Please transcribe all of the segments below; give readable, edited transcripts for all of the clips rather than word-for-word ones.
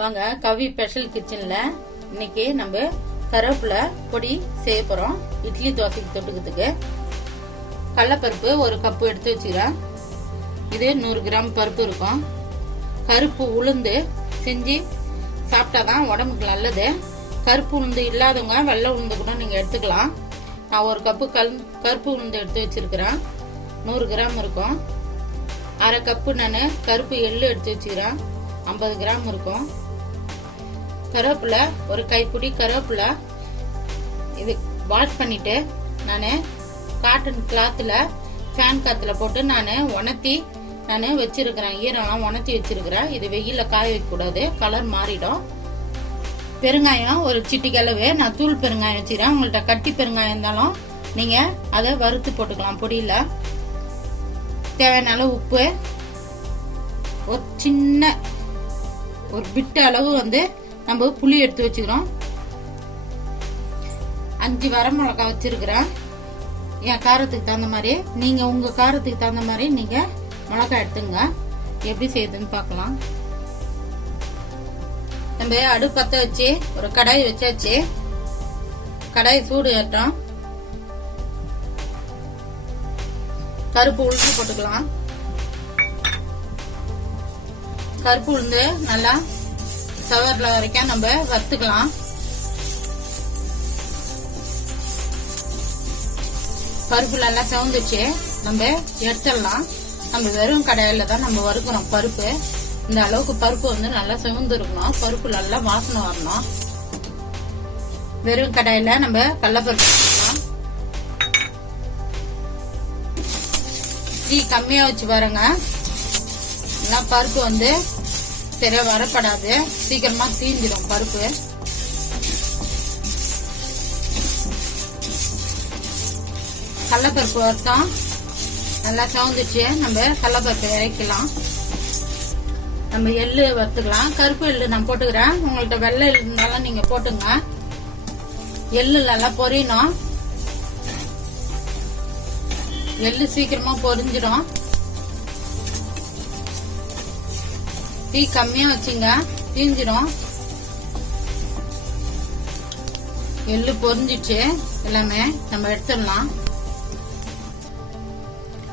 வாங்க கவி ஸ்பெஷல் கிச்சன்ல இன்னைக்கு நம்ம கருவேப்பிலை பொடி செய்ய போறோம். இட்லி தோசைக்கு தொட்டுக்கிறதுக்கு கடலைப்பருப்பு ஒரு கப்பு எடுத்து வச்சுக்கிறேன். இது 100 கிராம் பருப்பு இருக்கும். கருப்பு உளுந்து செஞ்சு சாப்பிட்டாதான் உடம்புக்கு நல்லது. கருப்பு உளுந்து இல்லாதவங்க வெள்ளை உளுந்து கூட நீங்க எடுத்துக்கலாம். நான் ஒரு கப்பு கருப்பு உளுந்து எடுத்து வச்சிருக்கிறேன். 100 கிராம் இருக்கும். அரை கப்பு நான் கருப்பு எள்ளு எடுத்து வச்சுக்கிறேன். 50 கிராம் இருக்கும். கருவேப்பிலை ஒரு கைப்பிடி கருவேப்பிலை இது வாஷ் பண்ணிட்டு நான் காட்டன் கிளாத்ல ஃபேன் காத்துல போட்டு நான் உணர்த்தி வச்சிருக்கிறேன். ஈரம் உணர்த்தி வச்சிருக்கிறேன். இது வெயில காய வைக்க கூடாது, கலர் மாறிடும். பெருங்காயம் ஒரு சிட்டிகளவு நான் தூள் பெருங்காயம் வச்சுக்கிறேன். உங்கள்ட்ட கட்டி பெருங்காயம் இருந்தாலும் நீங்க அதை வறுத்து போட்டுக்கலாம் பொடியில. தேவையான அளவு உப்பு, ஒரு சின்ன ஒரு பிட்டு அளவு நம்ம புளி எடுத்து வச்சுக்கிறோம். 5 வரமிளகாய் வச்சிருக்கிறேன். என் காரத்துக்கு தகுந்த மாதிரி, நீங்க உங்க காரத்துக்கு தகுந்த மாதிரி நீங்க மிளகாய் எடுத்துங்க. எப்படி செய்யுதுன்னு பார்க்கலாம். நம்ம அடுப்பு பத்த வச்சு ஒரு கடாய் வச்சாச்சு. கடாய் சூடு ஏற்றோம். கருப்பு உளுந்து போட்டுக்கலாம். கருப்பு உளுந்து நல்லா சவர்ல வரைக்கும் நம்ம வறுத்துக்கலாம். பருப்பு நல்லா செவந்துச்சு, நம்ம எடுத்துடலாம். நம்ம வெறும் கடாயில தான் நம்ம வறுக்கிறோம் பருப்பு. இந்த அளவுக்கு பருப்பு நல்லா செவந்து இருக்கணும். பருப்பு நல்லா வாசனை வரணும். வெறும் கடாயில நம்ம கடலைப்பருப்பு போட்டுக்கலாம். தீ கம்மியா வச்சு பாருங்க. பருப்பு சரியா வரப்படாது, சீக்கிரமா தீஞ்சிடும் பருப்பு. கடலைப்பருப்பு வறுத்தோம், நல்லா சவுந்துச்சு. நம்ம கடலைப்பருப்பு இறக்கலாம். நம்ம எள்ளு வறுத்துக்கலாம். கருப்பு எள்ளு நான் போட்டுக்கிறேன். உங்கள்ட்ட வெள்ளை எள்ளு இருந்தாலும் நீங்க போட்டுங்க. எள்ளு நல்லா பொரியணும். எள்ளு சீக்கிரமா பொரிஞ்சிடும். தீ கம்மியா வச்சுங்க, தீஞ்சிடும். எள்ளு பொரிஞ்சிச்சு எல்லாமே. நம்ம எடுத்துடலாம்.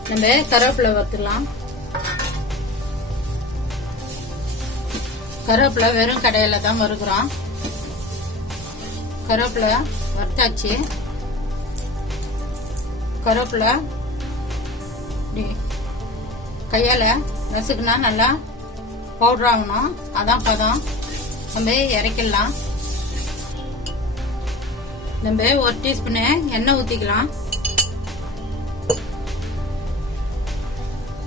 நம்ம கருவேப்பிலை வறுத்துக்கலாம். கருவேப்பிலை வெறும் கடையில தான் வறுக்கிறோம். கருவேப்பிலை வறுத்தாச்சு. கருவேப்பிலை கையால நசுக்குனா நல்லா பவுடர் ஆகணும். அதான் பதம். நம்ம இறக்கிடலாம். நம்ம 1 டீஸ்பூன் எண்ணெய் ஊத்திக்கலாம்.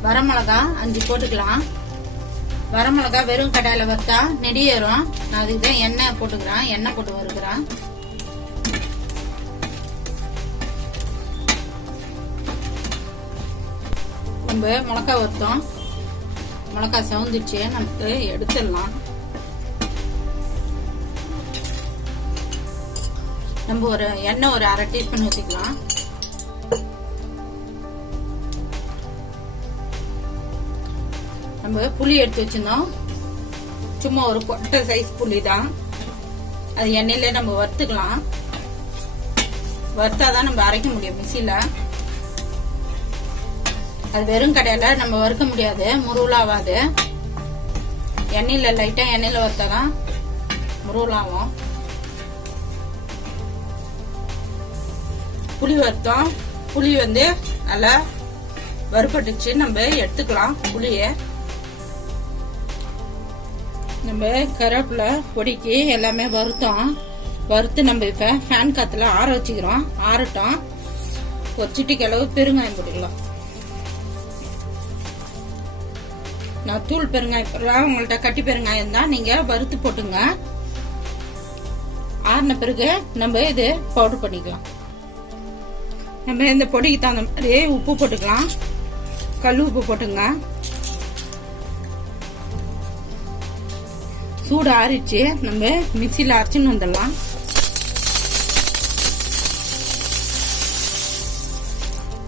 வரமிளகா 5 போட்டுக்கலாம். வரமிளகா வெறும் கடாயில வறுத்தா நெடியேறும். நான் அதுக்கு தான் எண்ணெய் போட்டுக்கிறேன். எண்ணெய் போட்டு வறுக்கிறேன். நம்ம மிளகா வறுத்தோம். மிளகா சவுந்துச்சு, நமக்கு எடுத்துடலாம். நம்ம ஒரு எண்ணெய் ஒரு அரை டீஸ்பூன் ஊத்திக்கலாம். நம்ம புளி எடுத்து வச்சிருந்தோம். சும்மா ஒரு கொட்டை சைஸ் புளி தான். அது எண்ணெயில நம்ம வறுத்துக்கலாம். வறுத்தாதான் நம்ம அரைக்க முடியும் மிக்சியில. அது வெறும் கடையில நம்ம வறுக்க முடியாது, முருவலாவாது. எண்ணெயில லைட்டா எண்ணெயில வறுத்தாதான் முருவலாகும். புளி வறுத்தோம். புளி நல்லா வறுபட்டுச்சு. நம்ம எடுத்துக்கலாம் புளிய. நம்ம கருவேப்பிலை பொடிக்கு எல்லாமே வறுத்தோம். வறுத்து நம்ம இப்ப ஃபேன் காத்துல ஆற வச்சுக்கிறோம். ஆறட்டும். ஒரு சிட்டிக்கு அளவு பெருங்காயம் போட்டுக்கலாம். நான் தூள் பெருங்காயம் போடுறேன். உங்கள்ட்ட கட்டி பெருங்காயம் தான், நீங்க வறுத்து போட்டுங்க. ஆறின பிறகு நம்ம இது பவுடர் பண்ணிக்கலாம். நம்ம இந்த பொடிக்கு தகுந்த மாதிரி உப்பு போட்டுக்கலாம். கல் உப்பு போட்டுங்க. சூடு ஆறிச்சு, நம்ம மிக்சியில அரைச்சுன்னு வந்துடலாம்.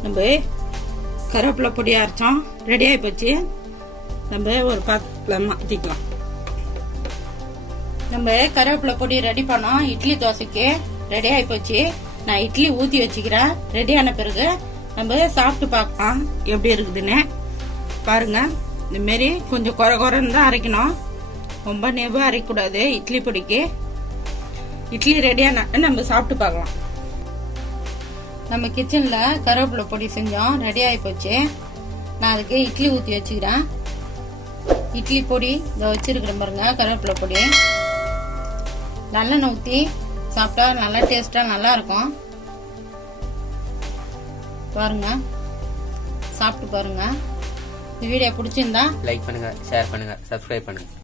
நம்ம கருவேப்பிலை பொடி அரைச்சோம், ரெடி ஆகி போச்சு. நம்ம ஒரு பாத்திரத்துல மாத்திக்கலாம். நம்ம கருவேப்பிலை பொடி ரெடி பண்ணோம். இட்லி தோசைக்கு ரெடி ஆகி போச்சு. நான் இட்லி ஊத்தி வச்சுக்கிறேன். ரெடியான பிறகு நம்ம சாப்பிட்டு பார்க்கலாம் எப்படி இருக்குதுன்னு. பாருங்க, இந்த மாரி கொஞ்சம் குறைன்னு தான் அரைக்கணும். ரொம்ப நெவ்வா அரைக்கக்கூடாது இட்லி பொடிக்கு. இட்லி ரெடியான நம்ம சாப்பிட்டு பார்க்கலாம். நம்ம கிச்சன்ல கருவேப்பிலை பொடி செஞ்சோம். ரெடி ஆகி போச்சு. நான் அதுக்கு இட்லி ஊத்தி வச்சுக்கிறேன். இட்லி பொடி இதை வச்சிருக்கிறேன் பாருங்க. கருவேப்பிலை பொடி நல்லெண்ணெய் ஊற்றி சாப்பிட்டா நல்லா டேஸ்டா நல்லா இருக்கும். பாருங்க, சாப்பிட்டு பாருங்க. இந்த வீடியோ பிடிச்சிருந்தா லைக் பண்ணுங்க, ஷேர் பண்ணுங்க, சப்ஸ்கிரைப் பண்ணுங்க.